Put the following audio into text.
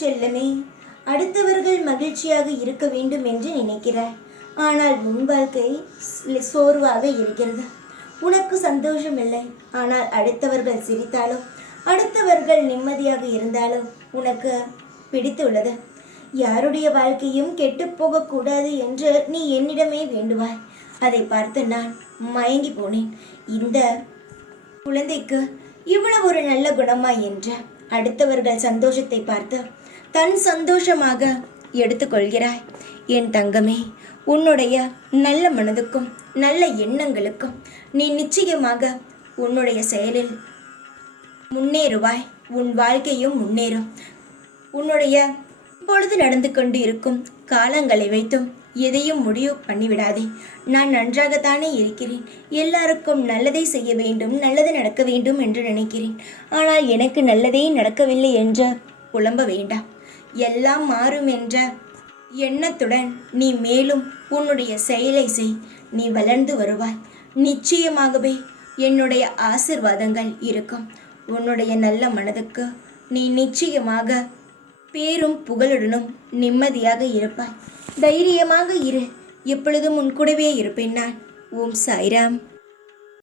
செல்லமே, அடுத்தவர்கள் மகிழ்ச்சியாக இருக்க வேண்டும் என்று நினைக்கிறாய். ஆனால் உன் வாழ்க்கை சோர்வாக இருக்கிறது. உனக்கு சந்தோஷம் இல்லை. ஆனால் அடுத்தவர்கள் சிரித்தாலோ, அடுத்தவர்கள் நிம்மதியாக இருந்தாலோ உனக்கு பிடித்துள்ளது. யாருடைய வாழ்க்கையும் கெட்டு போகக்கூடாது என்று நீ என்னிடமே வேண்டுவாய். அதை பார்த்து நான் மயங்கி போனேன். இந்த குழந்தைக்கு இவ்வளவு ஒரு நல்ல குணமா என்ற அடுத்தவர்கள் சந்தோஷத்தை பார்த்து தன் சந்தோஷமாக எடுத்துக்கொள்கிறாய். என் தங்கமே, உன்னுடைய நல்ல மனதுக்கும் நல்ல எண்ணங்களுக்கும் நீ நிச்சயமாக உன்னுடைய செயலில் முன்னேறுவாய். உன் வாழ்க்கையும் முன்னேறும். உன்னுடைய இப்பொழுது நடந்து கொண்டு இருக்கும் காலங்களை வைத்தும் எதையும் முடிவு பண்ணிவிடாதே. நான் நன்றாகத்தானே இருக்கிறேன். எல்லாருக்கும் நல்லதை செய்ய வேண்டும், நல்லது நடக்க வேண்டும் என்று நினைக்கிறேன். ஆனால் எனக்கு நல்லதே நடக்கவில்லை என்று புலம்ப வேண்டாம். எல்லாம் மாறும் என்ற எண்ணத்துடன் நீ மேலும் உன்னுடைய செயலை செய். நீ வளர்ந்து வருவாய். நிச்சயமாகவே என்னுடைய ஆசிர்வாதங்கள் இருக்கும். உன்னுடைய நல்ல மனதுக்கு நீ நிச்சயமாக பேரும் புகழுடனும் நிம்மதியாக இருப்பாய். தைரியமாக இரு. எப்பொழுதும் உன் கூடவே இருப்பேன் நான். ஓம் சாய்ராம்.